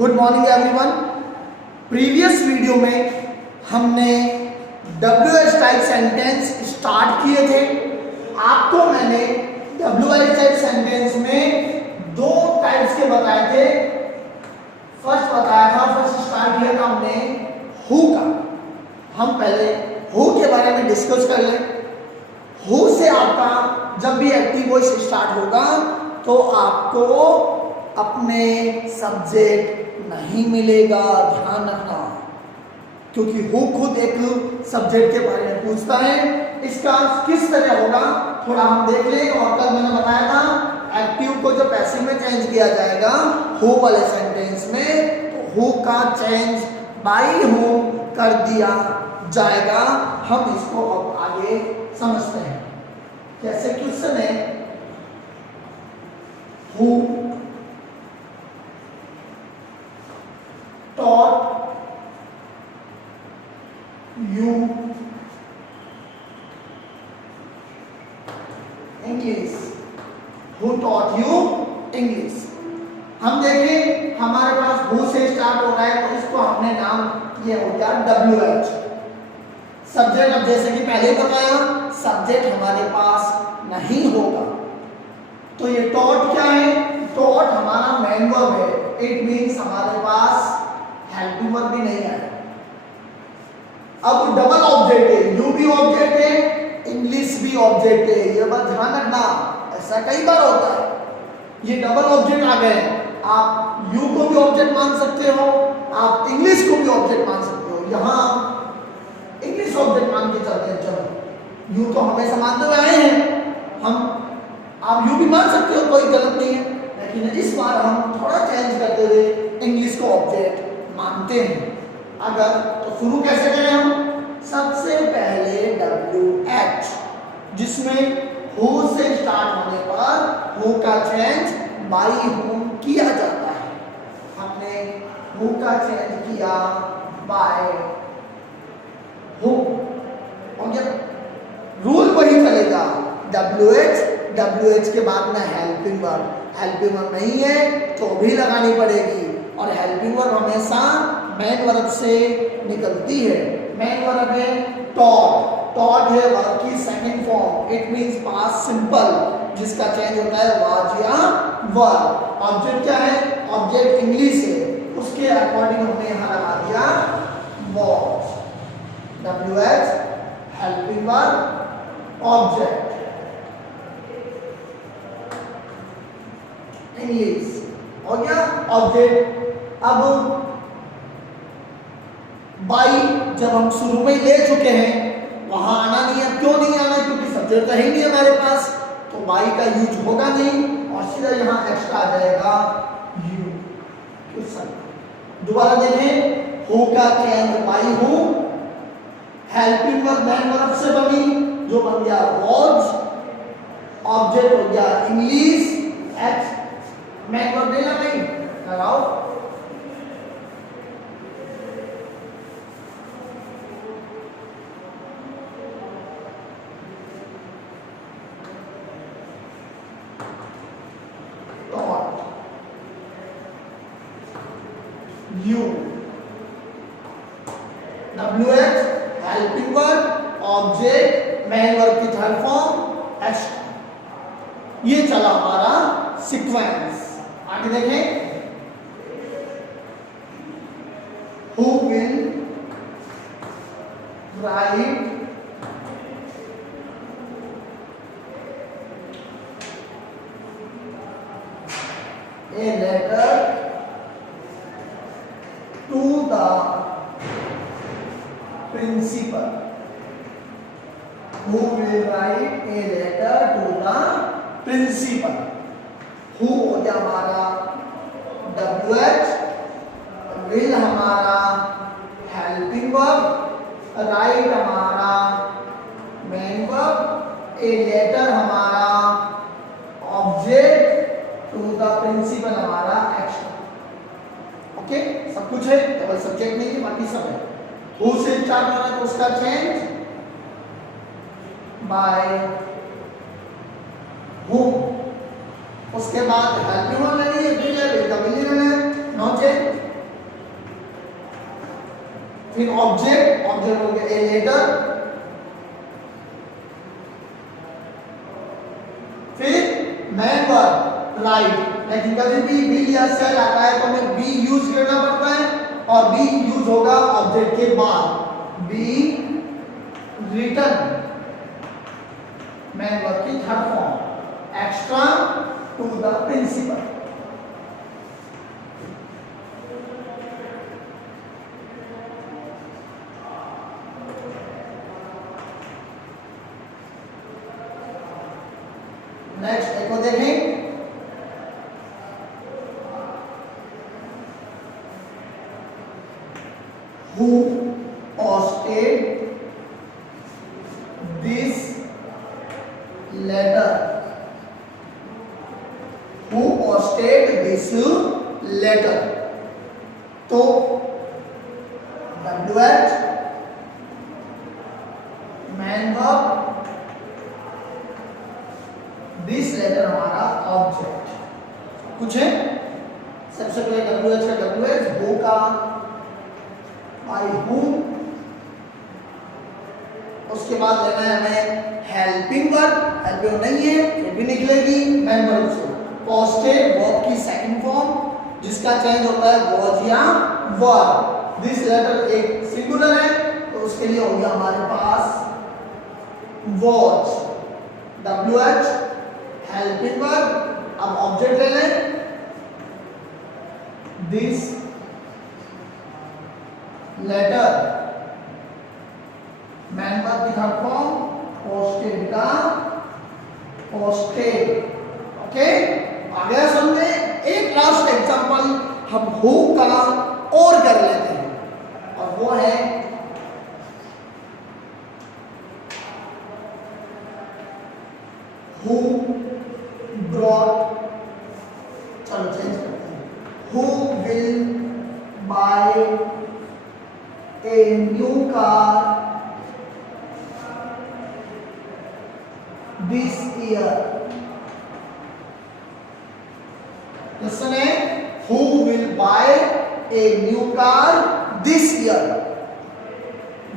Good morning everyone. Previous video में हमने WH type sentence start किए थे। आपको मैंने WH टाइप सेंटेंस में दो टाइप्स के बताए थे। फर्स्ट स्टार्ट किया था हमने हु का। हम पहले हु के बारे में डिस्कस कर लें। हु से आपका जब भी एक्टिव वॉइस स्टार्ट होगा तो आपको अपने सब्जेक्ट नहीं मिलेगा, ध्यान रखना, क्योंकि हु खुद एक सब्जेक्ट के बारे में पूछता है। इसका किस तरह होगा थोड़ा हम देख लें। और कल मैंने बताया था एक्टिव को जो पैसिव में चेंज किया जाएगा हु वाले सेंटेंस में, तो हु का चेंज बाई हु कर दिया जाएगा। हम इसको अब आगे समझते हैं। जैसे क्वेश्चन है who taught you English? Who taught you English? हम देखें हमारे पास who से स्टार्ट हो रहा है तो इसको हमने नाम ये हो गया WH। सब्जेक्ट अब जैसे कि पहले बताया सब्जेक्ट हमारे पास नहीं होगा, तो ये taught क्या है? taught हमारा मेन वर्ब है। इट मीन्स हमारे पास हेल्पिंग वर्ब भी नहीं है। अब डबल ऑब्जेक्ट है, यू भी ऑब्जेक्ट है, इंग्लिश भी ऑब्जेक्ट है। ये बात ध्यान रखना, ऐसा कई बार होता है। ये डबल ऑब्जेक्ट आ गए, आप यू को भी ऑब्जेक्ट मान सकते हो, आप इंग्लिश को भी ऑब्जेक्ट मान सकते हो। यहाँ इंग्लिश ऑब्जेक्ट मान के चलते हैं। चलो यू तो हमेशा मानते हुए आए हैं हम, आप यू भी मान सकते हो, कोई गलत नहीं है। लेकिन इस बार हम थोड़ा चेंज करते हुए इंग्लिश को ऑब्जेक्ट मानते हैं। अगर तो शुरू कैसे करें हम? सबसे पहले WH, जिसमें हु से स्टार्ट होने पर हु का चेंज बाई हु किया जाता है। हमने हु का चेंज किया बाय हु, और जब रूल वही चलेगा WH के बाद में हेल्पिंग वर्ब। हेल्पिंग वर्ब नहीं है तो भी लगानी पड़ेगी, और हेल्पिंग वर्ब हमेशा मेन वर्ब से निकलती है। मेन वर्ब है taught। taught है वर्ब की second form, it means past simple, जिसका चेंज होता है वाज या वर्ब। ऑब्जेक्ट क्या है? ऑब्जेक्ट इंग्लिश है, उसके अकॉर्डिंग हमने यहाँ लगा दिया was। WH helping verb object English हो गया ऑब्जेक्ट। अब बाई जब हम शुरू में ले चुके हैं वहां आना नहीं है। क्यों नहीं आना? क्योंकि सब्जेक्ट तो है ही नहीं हमारे पास, तो बाई का यूज होगा नहीं, और सीधा यहाँ एक्स्ट्रा आ जाएगा यू। दोबारा देखें, हु का change by who, helping verb main verb से बनी जो बन गया was, ऑब्जेक्ट हो गया इंग्लिश, एक्स मेन वर्ब नहीं लगाई, लगाओ you। WH helping verb object main verb की थर्ड फॉर्म एक्स्ट्रा। ये चला हमारा सीक्वेंस। आगे देखें, who will write a letter to the principal? Who will write a letter to the principal? Who हो गया हमारा WH, will हमारा हेल्पिंग वर्ब, राइट हमारा मेन वर्ब, ए लेटर हमारा ऑब्जेक्ट, टू द प्रिंसिपल हमारा action. Okay, सब कुछ है, केवल सब्जेक्ट नहीं है, बाकी सब है। हु से स्टार्ट हो रहा है तो उसका चेंज बाय हु, उसके बाद हेल्पिंग वर्ब लेनी है, फिर लेना है, नो चेंज। ऑब्जेक्ट हो गया ए लेटर, फिर मैन वर्ब राइट। लेकिन कभी भी विल या शैल आता है तो हमें बी यूज करना पड़ता है, और बी यूज होगा ऑब्जेक्ट के बाद। बी रिटर्न मैन वर्ब की third form, extra to the principal. Next एक को देखें, who posted this letter, who posted this letter, तो WH main verb, this letter हमारा ऑब्जेक्ट। कुछ है सबसे पहले WH का WH, who का by whom, उसके बाद लेना है हमें हेल्पिंग वर्ब, हेल्पिंग नहीं है फिर भी निकलेगी मैन वर्ब से। पोस्टेड वर्ब की सेकंड फॉर्म जिसका चेंज होता है वॉज या वर्ब। दिस लेटर एक सिंगुलर है तो उसके लिए हो गया हमारे पास वॉज, WH हेल्पिंग वर्ब। अब ऑब्जेक्ट ले लें, दिस लेटर मैन वर्ब की थर्ड फॉर्म, पोस्टेड का पोस्टेड। ओके, आ गया समझे। एक लास्ट एग्जांपल हम हु का और कर लेते हैं, और वो है हु ब्रॉट, चलो चेंज करते हैं, who will buy a new car this year। Question है who will buy a new car this year,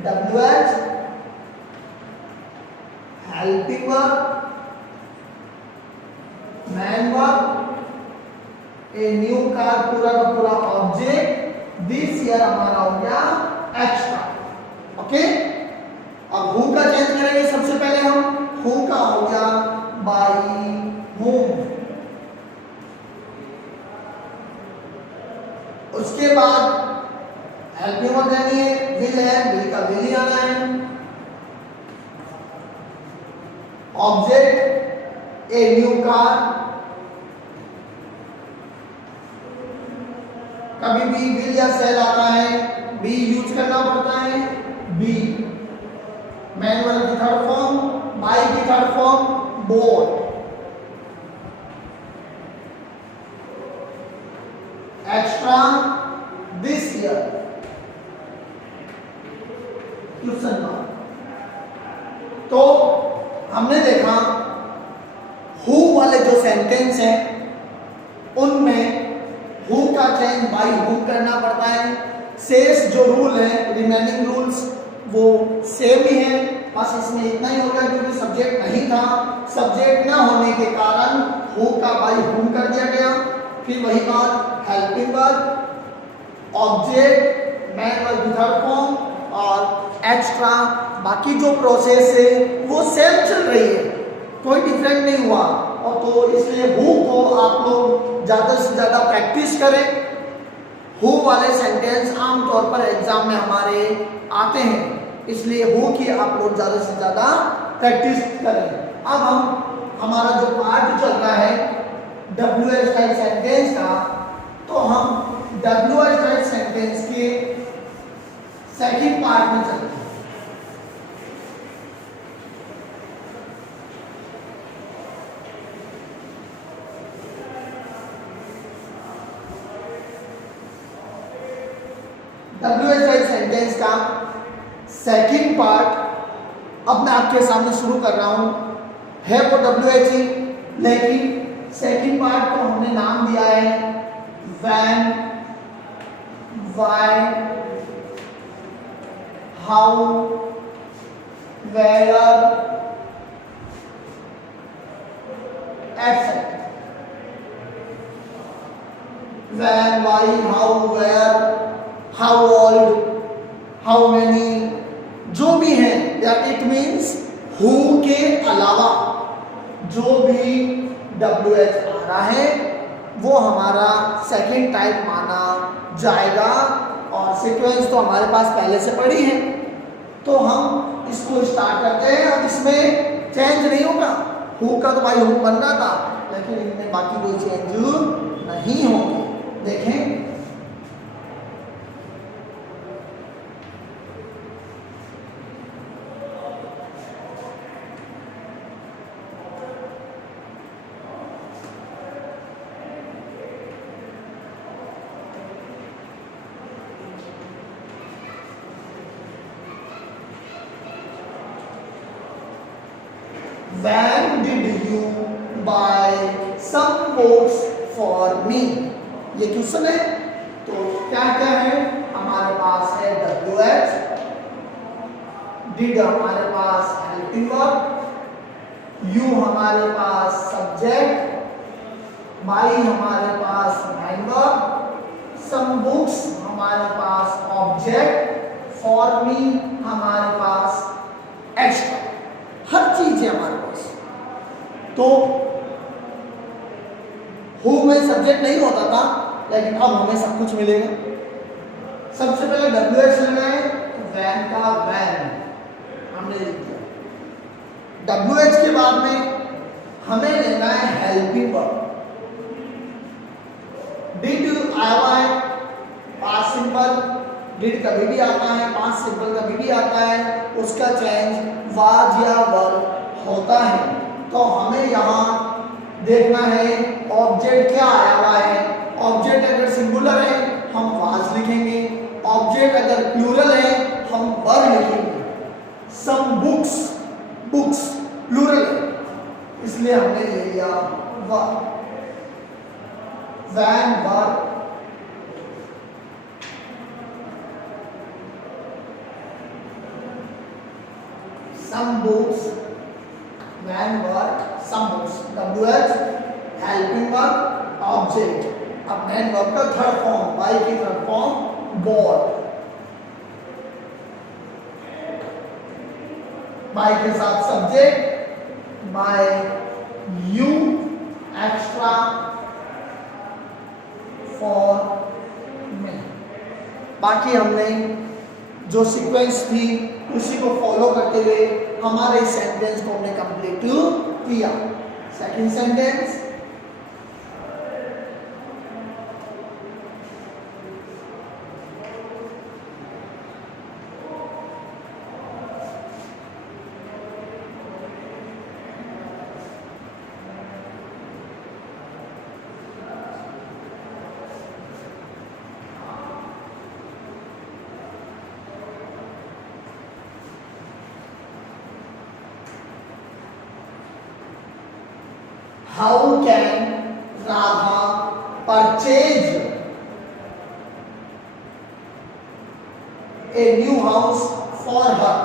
WH helping verb, man verb, a new car पूरा का पूरा ऑब्जेक्ट, दिस ईयर हमारा हो गया एक्स्ट्रा। ओके, अब हु का change करेंगे। सबसे पहले हम हु का हो गया बाई होम, उसके बाद हेल्पिंग वर्ब लेनी है, विल है, विल का विल ही आना है। ऑब्जेक्ट ए न्यू कार, कभी भी विल या सेल आता है बी यूज करना पड़ता है, बी मैन वर्ब की थर्ड फॉर्म, बाई की third form boat, extra this year, question mark. तो हमने देखा हु वाले जो सेंटेंस हैं उनमें हु का चेंज बाई हु करना पड़ता है। शेष जो रूल है, रिमेनिंग रूल्स वो सेम ही है, बस इसमें इतना ही होगा क्योंकि सब्जेक्ट नहीं था, सब्जेक्ट ना होने के कारण हु का बाई हु कर दिया गया। फिर वही बात helping verb, object man verb की थर्ड फॉर्म और एक्स्ट्रा, बाकी जो प्रोसेस है वो सेम चल रही है, कोई डिफरेंट नहीं हुआ। और तो इसलिए हु को आप लोग ज़्यादा से ज़्यादा प्रैक्टिस करें। हु वाले सेंटेंस आमतौर पर एग्जाम में हमारे आते हैं, इसलिए हु की आप लोग ज़्यादा से ज़्यादा प्रैक्टिस करें। अब हमारा जो पार्ट चल रहा है WH टाइप सेंटेंस का, तो हम WH टाइप सेंटेंस के सेकंड पार्ट में चलते हैं। WH टाइप सेंटेंस का सेकंड पार्ट अब मैं आपके सामने शुरू कर रहा हूं, है वो WH ही, लेकिन सेकंड पार्ट को हमने नाम दिया है when, why, how, where, etcetera. when, why, how, where, how old, how many, जो भी है that it means who के अलावा जो भी WH आ रहा है वो हमारा सेकंड टाइप माना जाएगा। और सीक्वेंस तो हमारे पास पहले से पड़ी है, तो हम इसको स्टार्ट करते हैं। अब इसमें चेंज नहीं होगा, हु का तो भाई हु बन रहा था, लेकिन इनमें बाकी कोई चेंज नहीं होंगे। देखें, When did you buy some books for me? ये क्वेश्चन है। तो क्या क्या है हमारे पास है WH, did हमारे पास हेल्पिंग वर्ब, you हमारे पास सब्जेक्ट, buy हमारे पास मैन वर्ब, some books हमारे पास ऑब्जेक्ट, for me हमारे पास एक्स्ट्रा। हर चीज है हमारे पास। तो हु में सब्जेक्ट नहीं होता था, लेकिन अब हमें सब कुछ मिलेगा। सबसे पहले WH लेना है, वैन का वैन हमने लिख दिया। WH के बाद में हमें लेना है हेल्पिंग वर्ब। डिड आया है, पास्ट सिंपल, डिड कभी भी आता है, पास्ट सिंपल कभी भी आता है, उसका चेंज वाज या वर होता है। तो हमें यहाँ देखना है ऑब्जेक्ट क्या आया हुआ है। ऑब्जेक्ट अगर सिंगुलर है हम वाज लिखेंगे, ऑब्जेक्ट अगर प्लूरल है हम वर लिखेंगे। सम बुक्स, बुक्स प्लूरल है इसलिए हमने ले लिया वर। वैन वर, some books, when verb, some books, WH helping verb, object। अब मैन वर्ब का थर्ड फॉर्म, बाई की थर्ड फॉर्म बॉट, बाई के साथ subject, by you extra for me. बाकी हमने जो सीक्वेंस थी उसी को फॉलो करते हुए हमारे इस सेंटेंस को हमने कंप्लीट किया। Second sentence, how can Radha purchase a new house for her?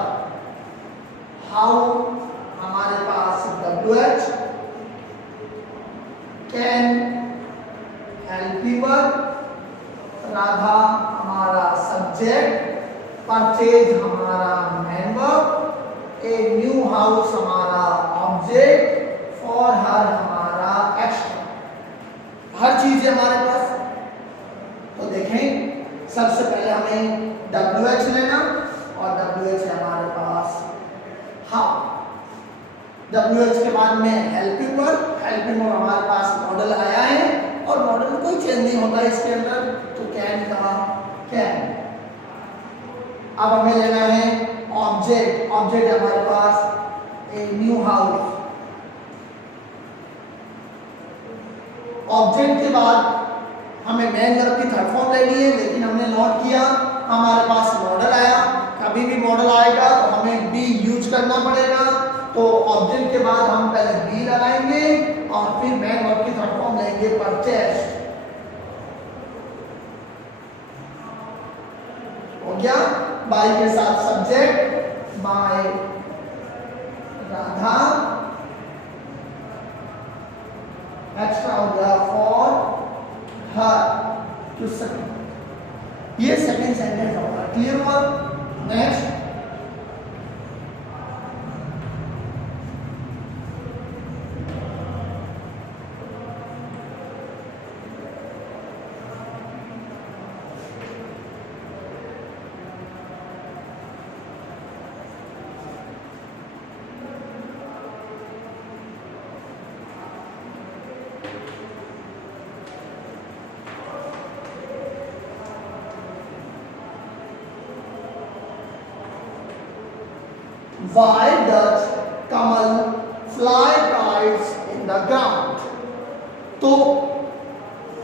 How हमारे पास WH, can helping verb, Radha हमारा सब्जेक्ट, परचेज हमारा main verb, a new house हमारा ऑब्जेक्ट, फॉर हर हमारा एक्स्ट्रा। हर चीज है हमारे पास। तो देखें, सबसे पहले हमें WH लेना और WH है हमारे पास हाउ। WH के बाद में हेल्पिंग वर्ब, हेल्पिंग वर्ब हमारे पास मॉडल आया है और मॉडल में कोई चेंज नहीं होता इसके अंदर, तो कैन का कैन। अब हमें लेना है ऑब्जेक्ट, ऑब्जेक्ट है हमारे पास ए न्यू हाउस। ऑब्जेक्ट के बाद हमें मैन वर्ब की थर्ड फॉर्म लेनी है, लेकिन हमने नोट किया हमारे पास मॉडल आया। कभी भी मॉडल आएगा तो हमें बी यूज करना पड़ेगा। तो ऑब्जेक्ट के बाद हम पहले बी लगाएंगे और फिर मैन वर्ब की थर्ड फॉर्म लेंगे परचेज। हो गया। बाई के साथ सब्जेक्ट बाय राधा, एक्स्ट्रा हो गया फॉर हर टू सेकंड। ये सेकंड सेंटेंस होगा। क्लियर हुआ? Next, Why does Kamal fly kites in the ground? तो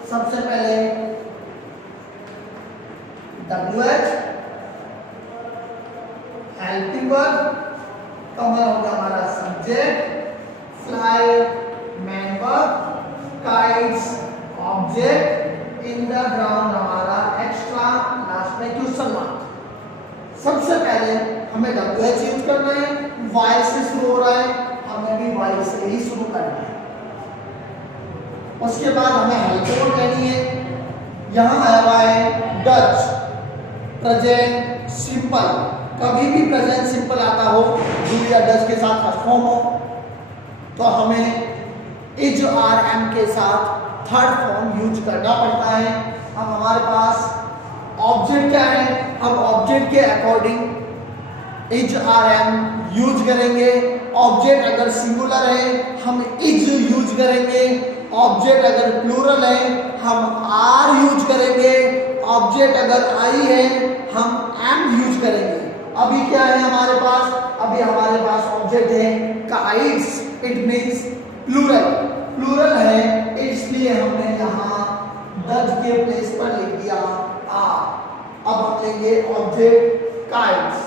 सबसे पहले WH हेल्पिंग वर्ब, कमल हो गया हमारा subject, fly man verb, kites object, in the ground हमारा एक्स्ट्रा, लास्ट में क्वेश्चन मार्क। सबसे पहले हमें WH यूज करना है, वाई से शुरू हो रहा है, हमें भी वाई से ही शुरू करना है। उसके बाद हमें हेल्पिंग वर्ब लेनी है। यहां आया हुआ है डच, प्रेजेंट सिंपल। कभी भी प्रेजेंट सिंपल आता हो, डू या डच के साथ फर्स्ट फॉर्म हो, तो हमें इज आर एम के साथ थर्ड फॉर्म यूज करना पड़ता है। अब हमारे पास ऑब्जेक्ट क्या है, हम ऑब्जेक्ट के according is are am use करेंगे। ऑब्जेक्ट अगर सिंगुलर है हम इज यूज करेंगे, ऑब्जेक्ट अगर प्लूरल है हम आर यूज करेंगे, ऑब्जेक्ट अगर आई है हम एम यूज करेंगे। अभी क्या है हमारे पास, अभी हमारे पास ऑब्जेक्ट है kites, it means plural, plural है इसलिए हमने यहाँ डज के प्लेस पर लिख दिया आर। अब हम लेंगे object kites,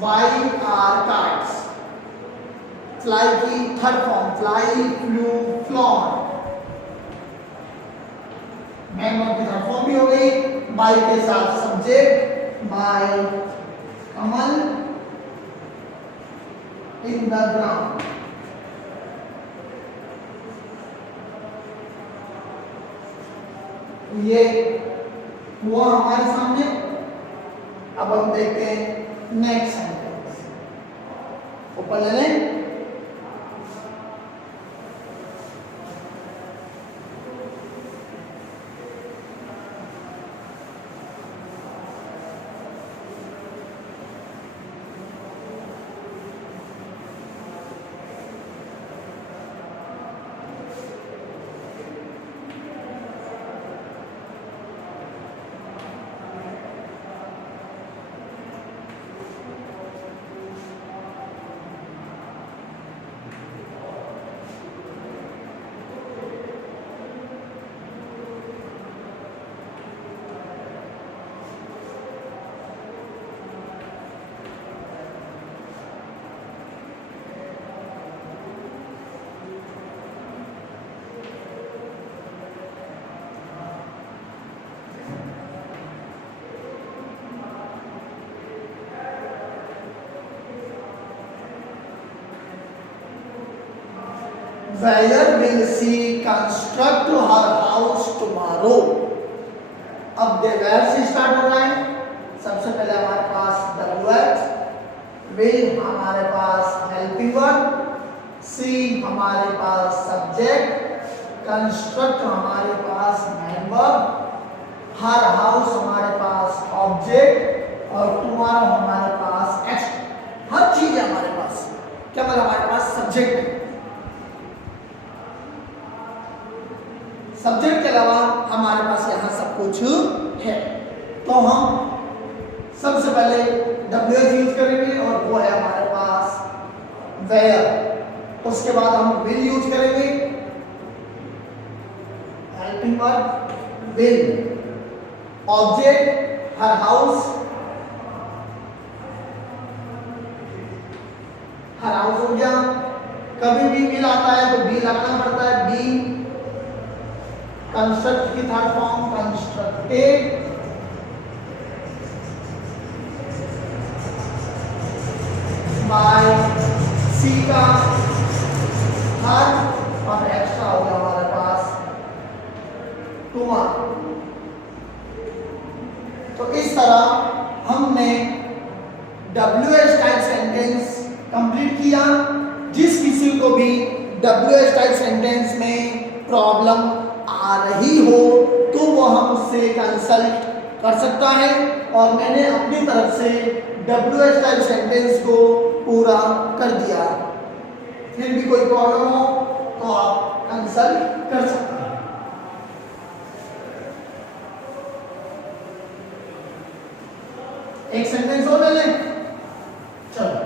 why are kites, fly की third form fly, flew, flown, main verb की थर्ड फॉर्म भी हो गई। बाय के साथ subject by Kamal in the ground. ये हुआ हमारे सामने। अब हम देखते हैं नेक्स्ट सेंटेंस, ऊपर ले लें। Where will she construct her house tomorrow? अब where से स्टार्ट हो रहा है। सबसे पहले हमारे पास WH, will हमारे पास हेल्पिंग वर्ब, she हमारे पास सब्जेक्ट, कंस्ट्रक्ट हमारे पास मैन वर्ब, हर हाउस हमारे पास ऑब्जेक्ट और टुमारो हमारे पास एक्शन। हर चीज है हमारे पास, केवल हमारे पास सब्जेक्ट है। सब्जेक्ट के अलावा हमारे पास यहाँ सब कुछ है। तो हम सबसे पहले WH यूज करेंगे और वो है हमारे पास वेयर। उसके बाद हम विल यूज करेंगे, helping verb will, object her house, her house हो गया। कभी भी विल आता है तो बी लगाना पड़ता है, बी कंस्ट्रक्ट की थर्ड फॉर्म कंस्ट्रक्टेड, बाय सी का हर और एक्स्ट्रा हो गया हमारे पास 2r। तो इस तरह हमने WH टाइप सेंटेंस कंप्लीट किया। जिस किसी को भी WH टाइप सेंटेंस में प्रॉब्लम आ रही हो तो वो हम उससे कंसल्ट कर सकता है, और मैंने अपनी तरफ से WH टाइप सेंटेंस को पूरा कर दिया। फिर भी कोई प्रॉब्लम हो तो आप कंसल्ट कर सकते हैं। एक सेंटेंस और ले लें, चलो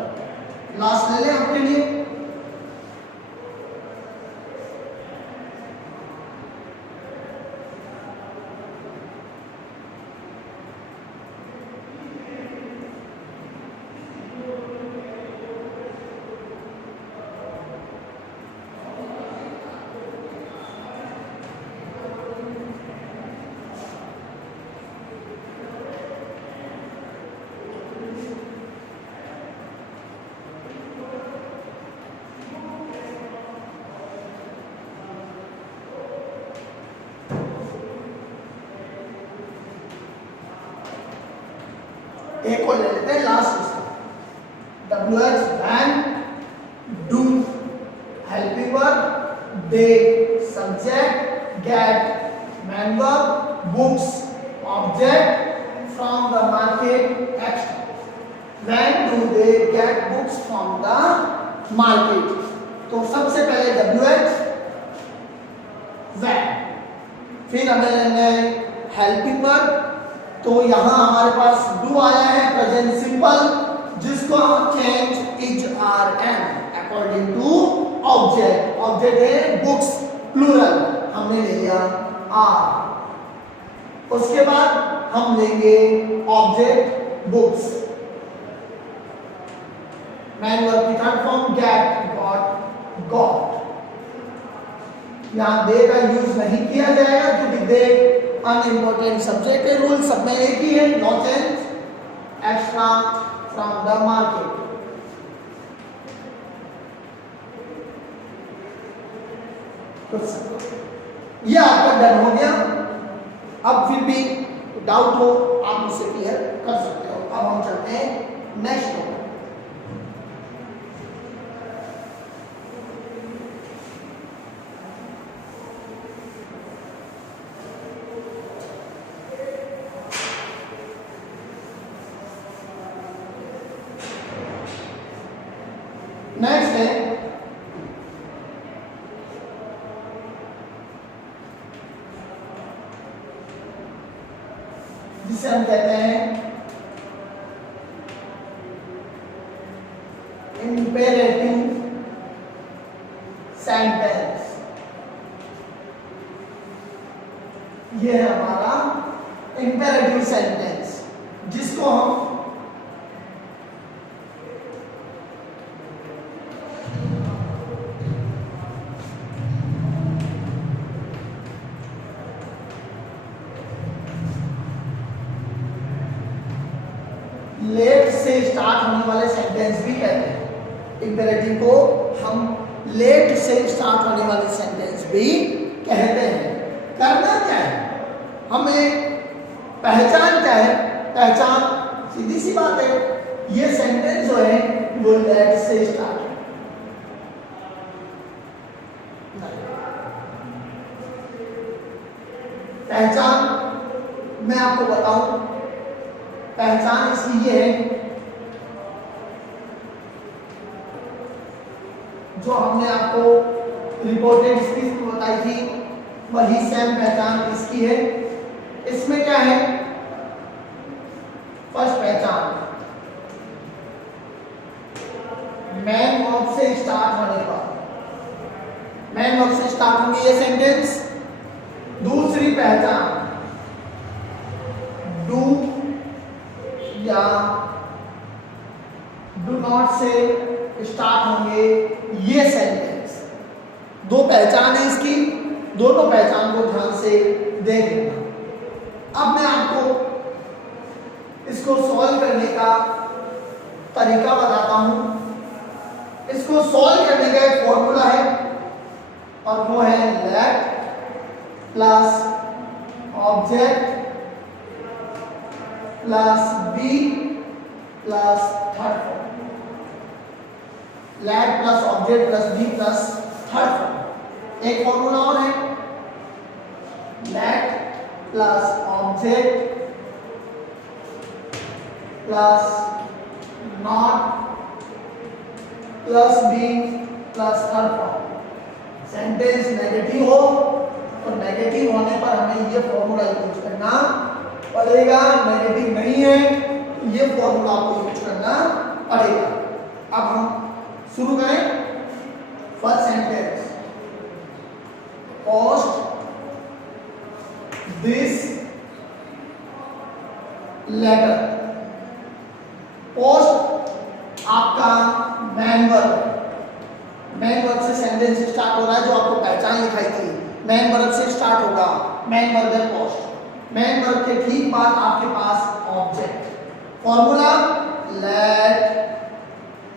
लास्ट ले लें आपके लिए। एक और ले लेते हैं लास्ट इसका। WH when do helping verb they subject get main verb books object from the market extra। when do they get books from the market। तो सबसे पहले WH when, फिर हमें लेंगे हेल्पिंग वर्ब। तो यहां हमारे पास डू आया है प्रेजेंट सिंपल, जिसको हम change is are am according to object. Object है बुक्स प्लूरल, हमने ले लिया आर। उसके बाद हम लेंगे ऑब्जेक्ट बुक्स। मैन वर्ब की third form get got got. यहां दे का यूज नहीं किया जाएगा क्योंकि दे अनइम्पोर्टेंट सब्जेक्ट है। रूल सब में एक ही है, no change extra from the market. ये आपका डन हो गया। अब फिर भी डाउट हो आप मुझसे क्लियर कर सकते हो। अब हम चलते हैं नेक्स्ट टॉपिक। नेक्स्ट है जिसे हम कहते हैं इंपेरेटिव सेंटेंस। ये है हमारा इंपेरेटिव सेंटेंस, जिसको हम लेट से स्टार्ट होने वाले सेंटेंस भी कहते हैं। इंपेरेटिव को हम लेट से स्टार्ट होने वाले सेंटेंस भी कहते हैं। करना क्या है, हमें पहचान क्या है? पहचान सीधी सी बात है, ये सेंटेंस जो है वो लेट से स्टार्ट है। पहचान मैं आपको बताऊं, पहचान इसकी ये है जो हमने आपको रिपोर्टेड स्पीच में बताई थी, वही सेम पहचान इसकी है। इसमें क्या है? फर्स्ट पहचान मैन वर्ब से स्टार्ट होने पर, मैन वर्ब से स्टार्ट होंगे ये सेंटेंस। दूसरी पहचान डू या डू नॉट से स्टार्ट होंगे ये सेंटेंस। दो पहचान है इसकी, दोनों पहचान को ध्यान से देख लेना। अब मैं आपको इसको सॉल्व करने का तरीका बताता हूं। इसको सॉल्व करने का एक फॉर्मूला है और वो है let plus object plus be plus third form. Let plus object plus be plus third form. एक फॉर्मूला और है let plus object plus not plus be plus third form. Sentence negative हो तो नेगेटिव होने पर हमें ये फॉर्मूला यूज करना पड़ेगा, नेगेटिव नहीं है तो ये फॉर्मूला आपको यूज करना पड़ेगा। अब हम शुरू करें first sentence, post this letter. Post आपका मैन वर्ब है, मैन वर्ब से सेंटेंस स्टार्ट हो रहा है, जो आपको पहचान लिखाई थी मैन वर्ब से स्टार्ट होगा, मैन वर्ब है पोस्ट। मैन वर्ब के ठीक बाद आपके पास object. Formula let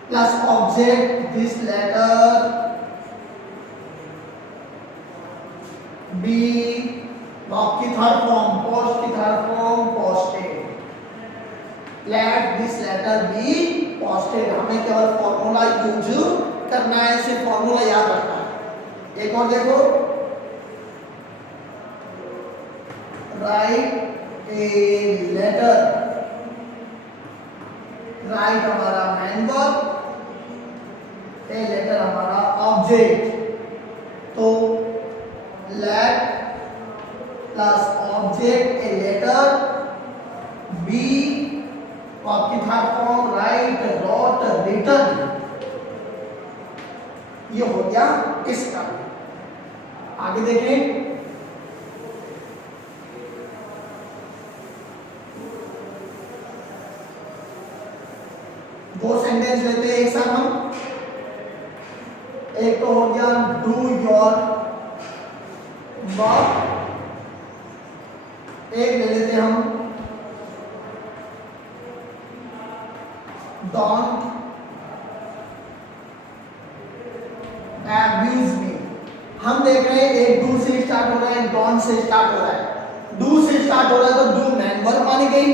plus object this letter be, verb की थर्ड फॉर्म, पोस्ट की third form posted. Let this letter be posted. हमें केवल फॉर्मूला यूज करना है, सिर्फ फॉर्मूला याद रखना है। एक और देखो, राइट ए लेटर। राइट हमारा मैन वर्ब, ए लेटर हमारा ऑब्जेक्ट। तो let plus object a letter be, आपकी third form write wrote written. ये हो गया इसका। आगे देखें, दो सेंटेंस लेते हैं एक साथ हम। एक तो हो गया डू योर वर्क, एक ले लेते हैं हम डोंट abuse me। हम देख रहे हैं एक डू से स्टार्ट हो रहा है, डोंट से स्टार्ट हो रहा है। डू से स्टार्ट हो रहा है तो डू मैन वर्ब मानी गई,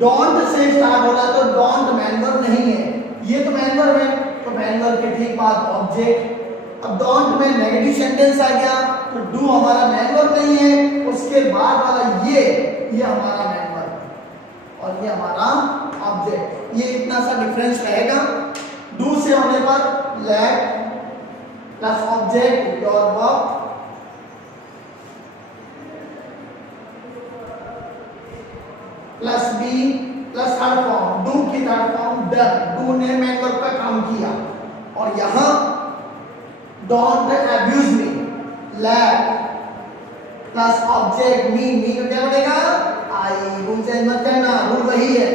डोंट से स्टार्ट हो रहा है तो डोंट मैन वर्ब नहीं है। ये तो मैन वर्ब है तो मैन वर्ब के ठीक बाद ऑब्जेक्ट। अब डोंट में नेगेटिव सेंटेंस आ गया तो डू हमारा मैन वर्ब नहीं है, उसके बाद वाला ये हमारा मैन वर्ब है और ये हमारा ऑब्जेक्ट। ये इतना सा डिफरेंस रहेगा। डू से होने पर let plus object your work plus be plus third form, do की थर्ड फॉर्म डन। डू ने मैन वर्ब का काम किया। और यहां don't abuse me, let plus object me, me का क्या बनेगा आई। रूल चेंज मत करना, रूल वही है।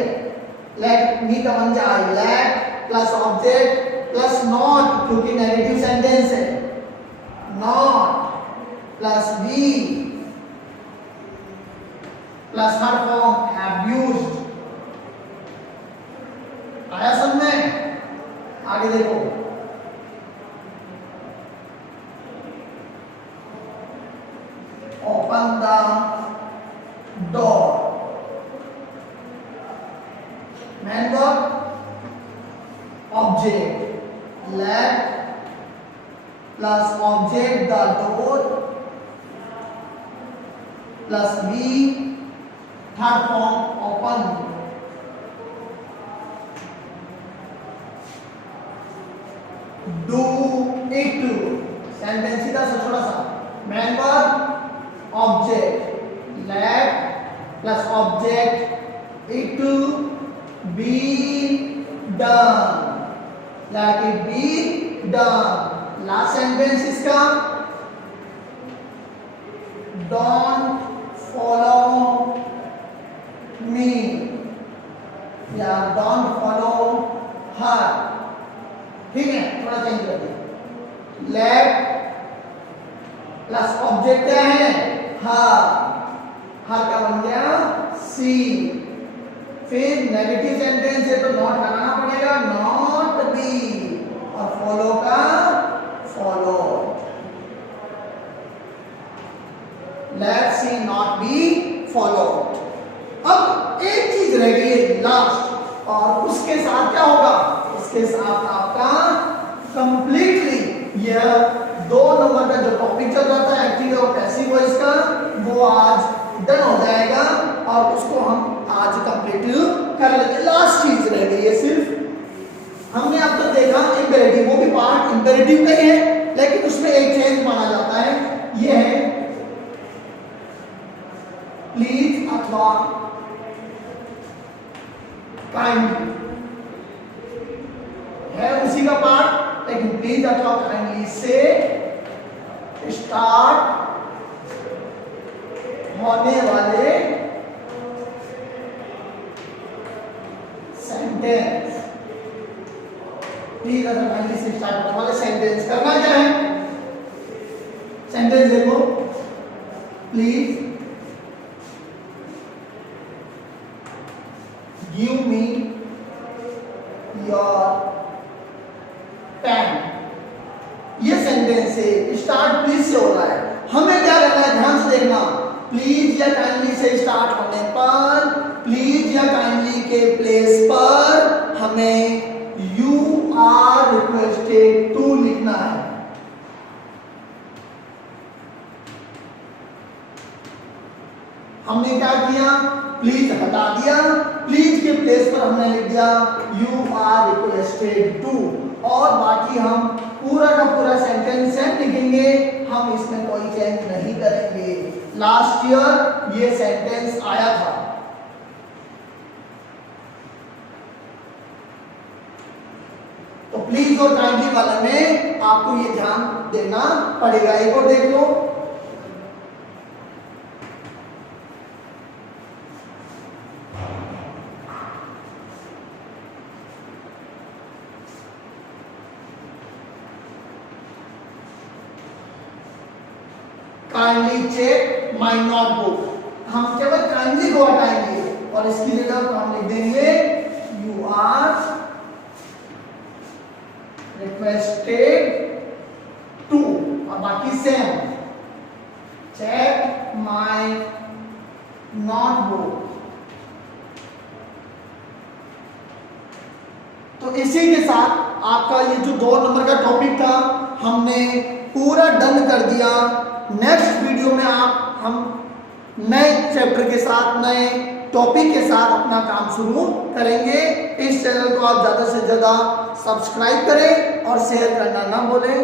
लेट मी का बन जाए I, let plus object plus not, क्योंकि नेगेटिव सेंटेंस है, not plus be plus third form abused. आया समझ में? आगे देखो, open the door, main verb object, let plus object the door plus be third form open। do it, sentence सीधा सा थोड़ा सा, man verb object let plus object it be done, let it be done। Last sentence इसका don't follow me या don't follow her. ठीक है, थोड़ा change कर दिया। लेट प्लस ऑब्जेक्ट क्या है हर, हर का बन गया सी। फिर नेगेटिव सेंटेंस है तो नॉट लगाना पड़ेगा, नॉट बी। और फॉलो का followed. Let see not be followed. अब एक चीज रह गई है लास्ट, और उसके साथ क्या होगा, उसके साथ आपका कंप्लीटली यह 2 नंबर का जो टॉपिक चल रहा था एक्टिव और पैसिव वॉइस का, वो आज डन हो जाएगा और उसको हम आज कंप्लीट कर लेंगे। लास्ट चीज रह गई है सिर्फ, हमने अब तक देखा इंपेरेटिव, वो भी पार्ट इंपेरेटिव का ही है, लेकिन उसमें एक चेंज माना जाता है, ये है प्लीज अथवा काइंडली, है उसी का पार्ट, लेकिन प्लीज अथवा काइंडली से स्टार्ट होने वाले सेंटेंस, प्लीज अथवा काइंडली से स्टार्ट होने वाले सेंटेंस करना क्या है, सेंटेंस देखो, please give me your pen, ये सेंटेंस से स्टार्ट प्लीज से हो रहा है। हमें क्या करना है, ध्यान से देखना, प्लीज या काइंडली से स्टार्ट होने पर, प्लीज या काइंडली के प्लेस पर हमें यू आर रिक्वेस्टेड टू लिखना है। हमने क्या किया, प्लीज हटा दिया, प्लीज के प्लेस पर हमने लिख दिया यू आर रिक्वेस्टेड टू, और बाकी हम पूरा का पूरा सेंटेंस सेम लिखेंगे, हम इसमें कोई चेंज नहीं करेंगे। लास्ट ईयर ये सेंटेंस आया था। तो प्लीज और काइंडली वाले में आपको ये ध्यान देना पड़ेगा। एक और देख लो, काइंडली चेक माई नोटबुक, हम केवल काइंडली को हटाएंगे और इसकी जगह हम लिख देंगे यू आर रिक्वेस्टेड टू, और बाकी सेम, चेक माई नोटबुक। तो इसी के साथ आपका ये जो 2 नंबर का टॉपिक था हमने पूरा डन कर दिया। नेक्स्ट वीडियो में हम नए चैप्टर के साथ, नए टॉपिक के साथ अपना काम शुरू करेंगे। इस चैनल को आप ज़्यादा से ज़्यादा सब्सक्राइब करें और शेयर करना ना भूलें।